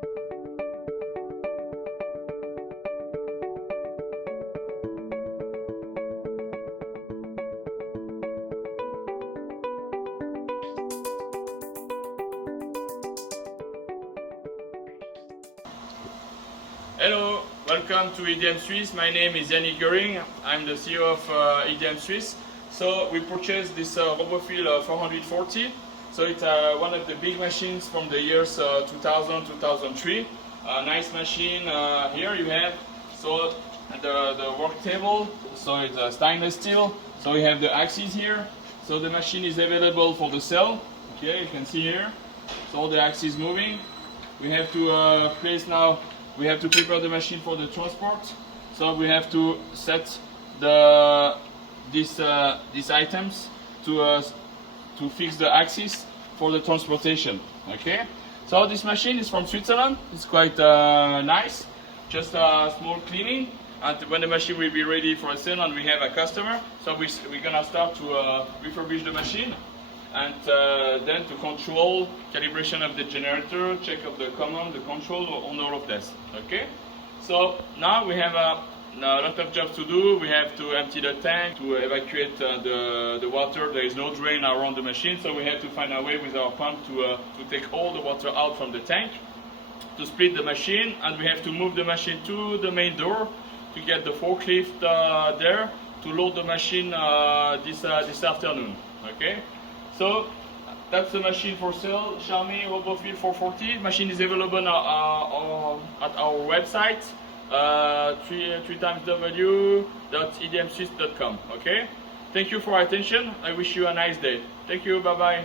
Hello, welcome to EDM Swiss. My name is Yannick Göring. I'm the CEO of EDM Swiss. So we purchased this Robofil 440. So it's one of the big machines from the years 2000, 2003. Nice machine. Here you have so the work table. So it's stainless steel. So we have the axis here. So the machine is available for the sale. Okay, you can see here. So all the axis moving. We have to place now. We have to prepare the machine for the transport. So we have to set these items to fix the axis for the transportation. Okay. So this machine is from Switzerland. It's quite nice. Just a small cleaning, and when the machine will be ready for a sale and we have a customer, so we're gonna start to refurbish the machine. And then to control calibration of the generator, check of the command, the control on all of this. Okay, so now we have a lot of jobs to do. We have to empty the tank, to evacuate the water. There is no drain around the machine, so we have to find a way with our pump to take all the water out from the tank, to split the machine, and we have to move the machine to the main door to get the forklift there to load the machine this afternoon. Okay. So that's the machine for sale, Xiaomi Robofil 440. Machine is available at our website, www.edmswiss.com. Okay. Thank you for your attention. I wish you a nice day. Thank you. Bye bye.